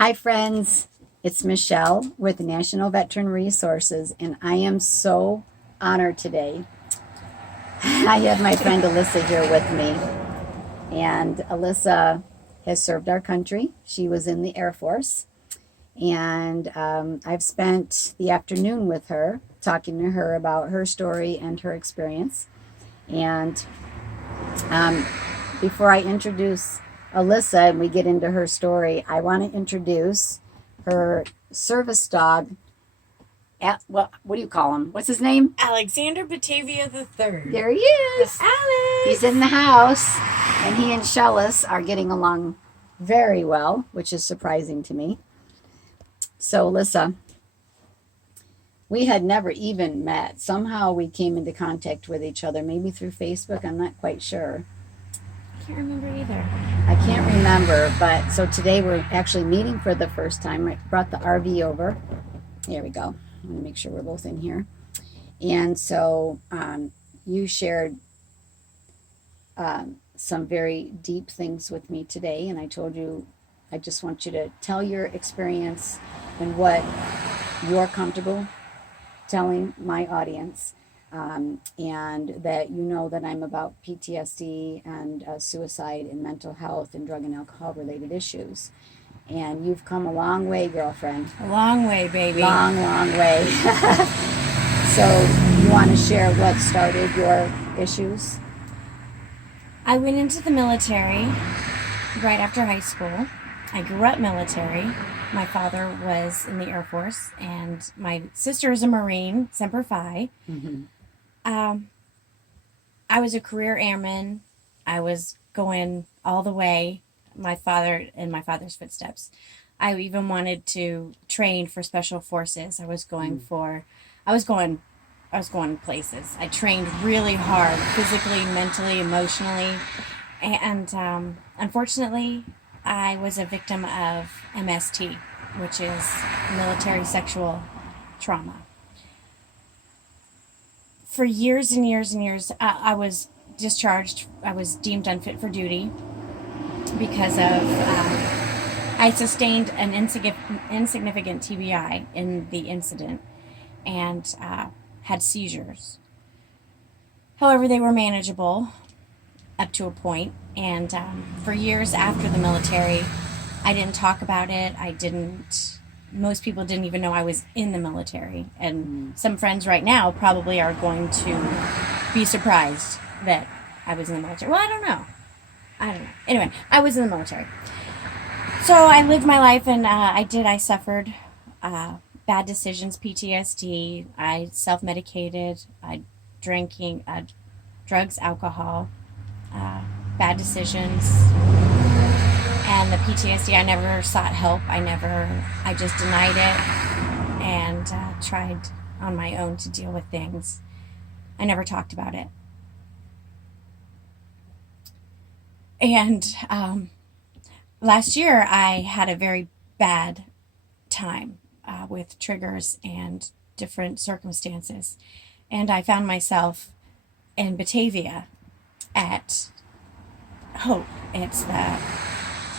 Hi, friends. It's Michelle with National Veteran Resources, and I am so honored today. I have my friend Alyssa here with me, and Alyssa has served our country. She was in the Air Force, and I've spent the afternoon with her, talking to her about her story and her experience. And um, before I introduce Alyssa and we get into her story, I want to introduce her service dog. What do you call him? What's his name? Alexander Batavia III. There he is. Alex! He's in the house, and he and Shellis are getting along very well, which is surprising to me. So, Alyssa, we had never even met. Somehow we came into contact with each other, maybe through Facebook. I'm not quite sure. I can't remember either. I can't remember, but so today we're actually meeting for the first time. I brought the RV over. There we go. I want to make sure we're both in here. And so you shared some very deep things with me today, and I told you I just want you to tell your experience and what you're comfortable telling my audience. And that you know that I'm about PTSD and suicide and mental health and drug and alcohol related issues. And you've come a long way, girlfriend. A long way, baby. Long, long way. So, you want to share what started your issues? I went into the military right after high school. I grew up military. My father was in the Air Force, and my sister is a Marine, Semper Fi. Mm-hmm. I was a career airman. I was going all the way, my father in my father's footsteps. I even wanted to train for special forces. I was going places. I trained really hard, physically, mentally, emotionally, and unfortunately, I was a victim of MST, which is military sexual trauma. For years and years and years, I was discharged. I was deemed unfit for duty because of I sustained an insignificant TBI in the incident and had seizures. However, they were manageable up to a point. And for years after the military, I didn't talk about it. Most people didn't even know I was in the military. And some friends right now probably are going to be surprised that I was in the military. Well, I don't know. Anyway, I was in the military. So I lived my life, and I suffered bad decisions, PTSD. I self-medicated. I drinking, drugs, alcohol, bad decisions. And the PTSD, I never sought help. I just denied it and tried on my own to deal with things. I never talked about it. And last year, I had a very bad time with triggers and different circumstances. And I found myself in Batavia at Hope. It's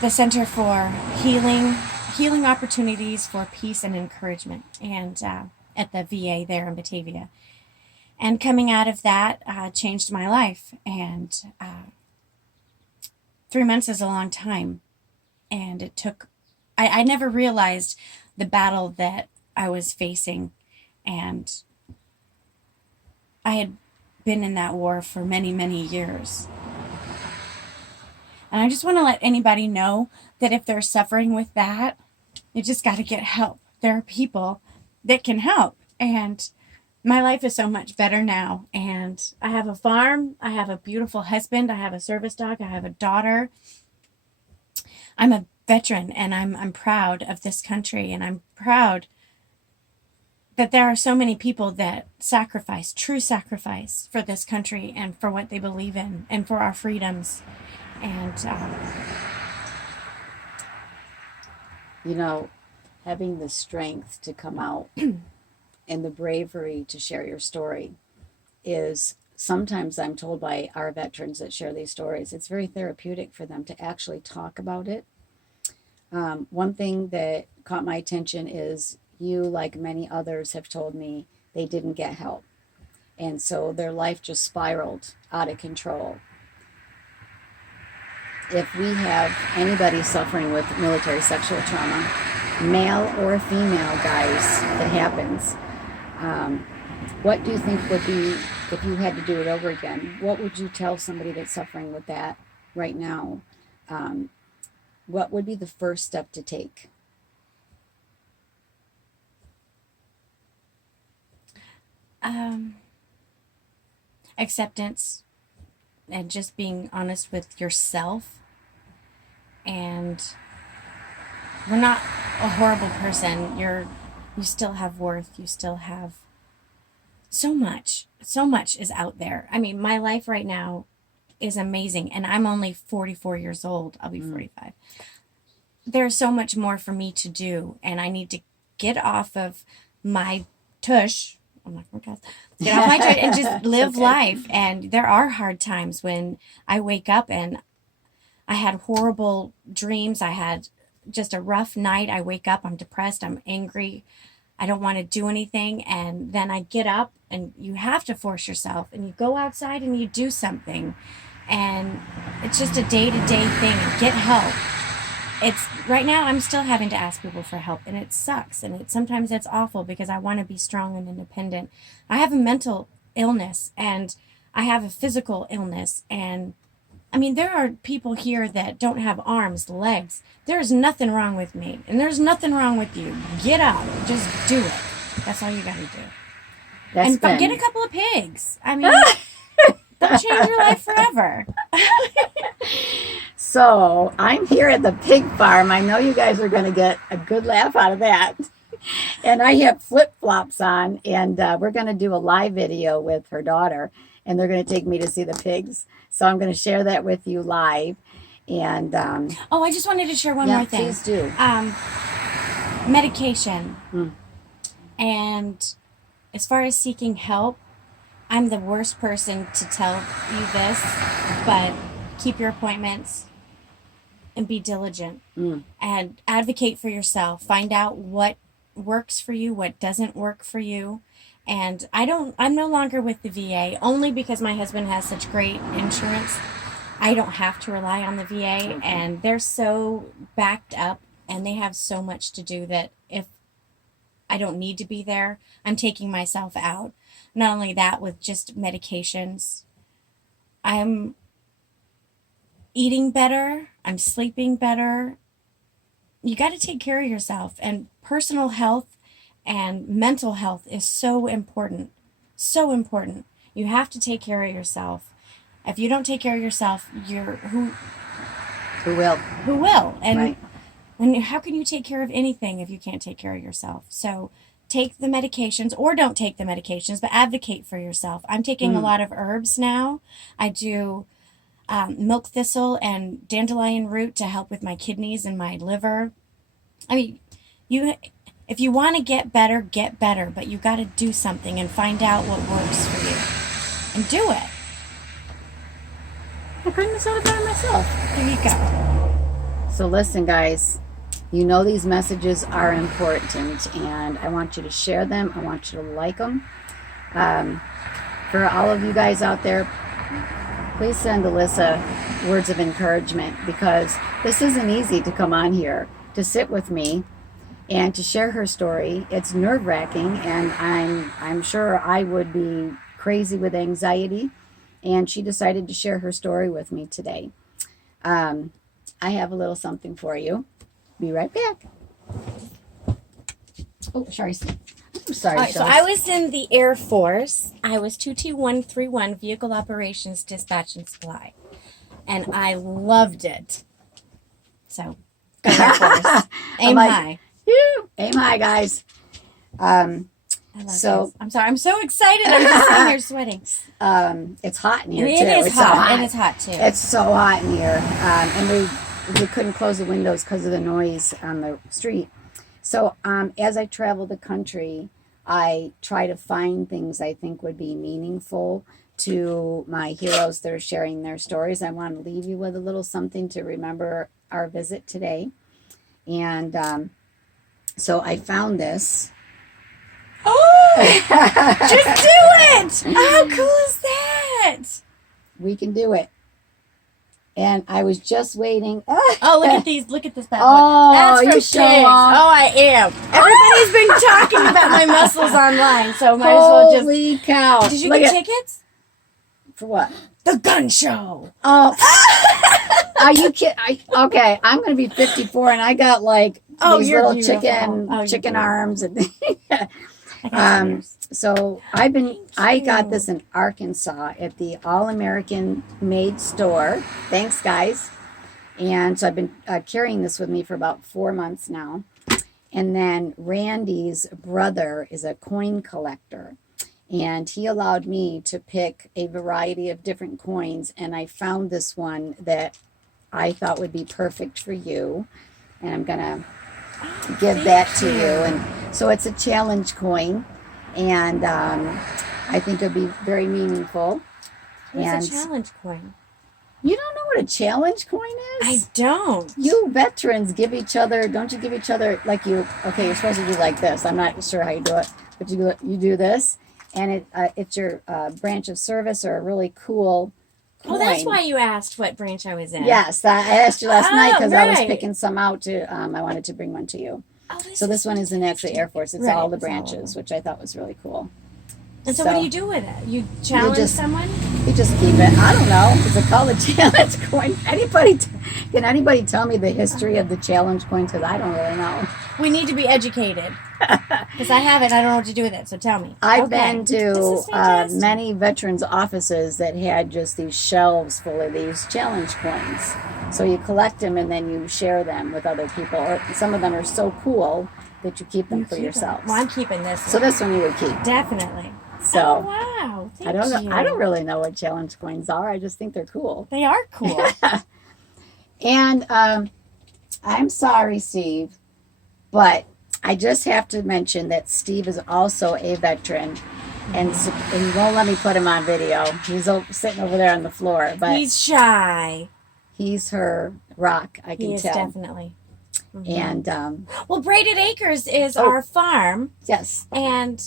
the Center for Healing Opportunities for Peace and Encouragement, and at the VA there in Batavia. And coming out of that changed my life. And 3 months is a long time. And it took, I never realized the battle that I was facing. And I had been in that war for many, many years. And I just want to let anybody know that if they're suffering with that, you just got to get help. There are people that can help. And my life is so much better now. And I have a farm. I have a beautiful husband. I have a service dog. I have a daughter. I'm a veteran, and I'm proud of this country. And I'm proud that there are so many people that true sacrifice for this country and for what they believe in and for our freedoms. And having the strength to come out and the bravery to share your story is sometimes, I'm told by our veterans that share these stories, it's very therapeutic for them to actually talk about it. One thing that caught my attention is you, like many others, have told me they didn't get help. And so their life just spiraled out of control. If we have anybody suffering with military sexual trauma, male or female, guys, it happens. What do you think would be, if you had to do it over again, what would you tell somebody that's suffering with that right now? What would be the first step to take? Acceptance and just being honest with yourself. And you're not a horrible person. You still have worth. You still have so much. So much is out there. I mean, my life right now is amazing, and I'm only 44 years old. I'll be 45. There's so much more for me to do, and I need to get off of my tush. I'm not going to get off my tush and just live okay. life. And there are hard times when I wake up and I had horrible dreams. I had just a rough night. I wake up, I'm depressed, I'm angry, I don't want to do anything. And then I get up, and you have to force yourself, and you go outside and you do something. And it's just a day-to-day thing. And get help. It's right now I'm still having to ask people for help, and it sucks, and sometimes it's awful because I want to be strong and independent. I have a mental illness, and I have a physical illness, and I mean, there are people here that don't have arms, legs. There's nothing wrong with me, and there's nothing wrong with you. Get up, just do it. That's all you got to do. That's And get a couple of pigs. I mean, they'll change your life forever. So I'm here at the pig farm. I know you guys are going to get a good laugh out of that. And I have flip-flops on, and we're going to do a live video with her daughter, and they're going to take me to see the pigs. So I'm going to share that with you live. And Oh, I just wanted to share one yeah, more thing. please do. Medication. And as far as seeking help, I'm the worst person to tell you this, but keep your appointments and be diligent and advocate for yourself. Find out what works for you, what doesn't work for you. And I'm no longer with the VA only because my husband has such great insurance. I don't have to rely on the VA, and they're so backed up, and they have so much to do that if I don't need to be there, I'm taking myself out. Not only that, with just medications, I'm eating better, I'm sleeping better. You got to take care of yourself, and personal health and mental health is so important. So important. You have to take care of yourself. If you don't take care of yourself, who will? Who will? And Right. and how can you take care of anything if you can't take care of yourself? So take the medications, or don't take the medications, but advocate for yourself. I'm taking a lot of herbs now. I do milk thistle and dandelion root to help with my kidneys and my liver. I mean, if you want to get better, but you got to do something and find out what works for you and do it. I couldn't have thought about it myself. There you go. So listen, guys, you know these messages are important, and I want you to share them. I want you to like them. For all of you guys out there, please send Alyssa words of encouragement, because this isn't easy to come on here to sit with me and to share her story. It's nerve-wracking, and I'm sure I would be crazy with anxiety, and she decided to share her story with me today. I have a little something for you. Be right back. Oh, sorry. I'm sorry. All right, so I was in the Air Force. I was 2T131 Vehicle Operations Dispatch and Supply, and I loved it. So, go Air Force. Aim high. Aim high, guys. I love this. I'm sorry. I'm so excited. I'm just sitting here sweating. It's hot in here, It too. is It's hot. so hot. It is hot, too. It's so hot in here. And we couldn't close the windows because of the noise on the street. So as I travel the country, I try to find things I think would be meaningful to my heroes that are sharing their stories. I want to leave you with a little something to remember our visit today. And so I found this. Oh, just do it! How cool is that? We can do it. And I was just waiting. Oh, look at these! Look at this bad boy. Oh, That's for you pigs. show off. Oh, I am. Everybody's been talking about my muscles online, so might as well just. Holy cow. Did you Look get at- tickets? For what? The gun show. Oh. Are you kidding? Okay, I'm going to be 54 and I got like Oh, these you're little beautiful. chicken Oh, you're chicken beautiful. arms. And I got yours. so I got this in Arkansas at the All American Made store. Thanks, guys. And so I've been carrying this with me for about 4 months now. And then Randy's brother is a coin collector. And he allowed me to pick a variety of different coins. And I found this one that I thought would be perfect for you. And I'm going to give that to you. And so it's a challenge coin. And I think it'll be very meaningful. What's a challenge coin? You don't know what a challenge coin I is? don't. You veterans give each other, don't you give each other, like you're supposed to do like this. I'm not sure how you do it, but you do this. And it's your branch of service or a really cool coin. Oh, that's why you asked what branch I was in. Yes, I asked you last night because I was right. picking some out to, I wanted to bring one to you. Oh, So this one is in actually Air Force. It's Right, all the it's all of branches, them. which I thought was really cool. And so what do you do with it? You challenge just- someone? You just keep it. I don't know. Is it called a challenge coin? Can anybody tell me the history of the challenge coin? Because I don't really know. We need to be educated. Because I have it. I don't know what to do with it. So tell me. I've Okay. been This to is fantastic. many veterans' offices that had just these shelves full of these challenge coins. So you collect them and then you share them with other people. Or some of them are so cool that you keep them You for keep it. yourselves. Well, I'm keeping this. So one. this one you would keep. Definitely. So Oh, wow. Thank I don't know. you. I don't really know what challenge coins are. I just think they're cool. They are cool. And I'm sorry, Steve, but I just have to mention that Steve is also a veteran, and he won't let me put him on video. He's sitting over there on the floor, but He's shy. he's her rock. I can He is tell. definitely. And Well, Braided Acres is Oh. our farm, yes, and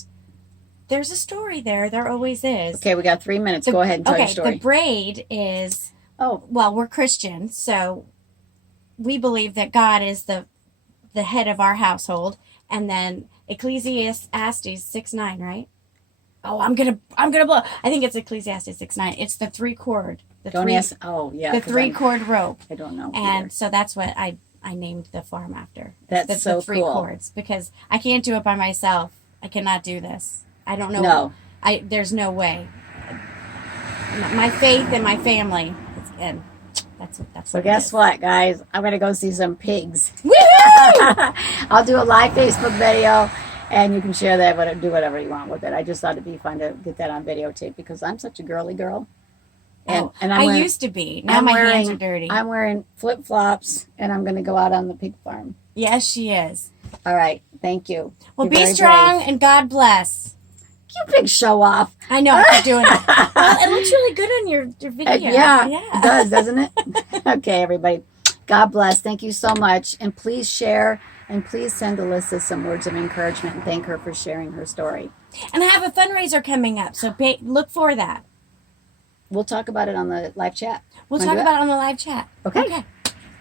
there's a story there. There always is. okay, we got 3 minutes. Go ahead and tell okay, your story. the braid is, Oh, well, we're Christians, so we believe that God is the head of our household, and then Ecclesiastes 6:9, right? Oh, I'm gonna blow. I think it's Ecclesiastes 6:9. It's the 3-cord. don't ask. Oh, yeah. The 'cause 3-cord rope. I don't know. And either. so that's what I named the farm after. That's the so 3 cool. chords, because I can't do it by myself. I cannot do this. I don't know. No. There's no way. My faith and my family, and that's So what it guess is. what, guys? I'm gonna go see some pigs. Woohoo! I'll do a live Facebook video, and you can share that, but do whatever you want with it. I just thought it'd be fun to get that on videotape because I'm such a girly girl. And I wearing- used to be. Now I'm my wearing, hands are dirty. I'm wearing flip flops, and I'm gonna go out on the pig farm. Yes, she is. All right, thank you. Well, You're be very strong brave. and God bless. You big show off. I know I'm doing it. Well, it looks really good on your video. Yeah, it does, doesn't it? Okay, everybody. God bless. Thank you so much. And please share and please send Alyssa some words of encouragement and thank her for sharing her story. And I have a fundraiser coming up, so look for that. We'll talk about it on the live chat. We'll Wanna talk do it? about it on the live chat. Okay.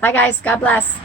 Bye, guys. God bless.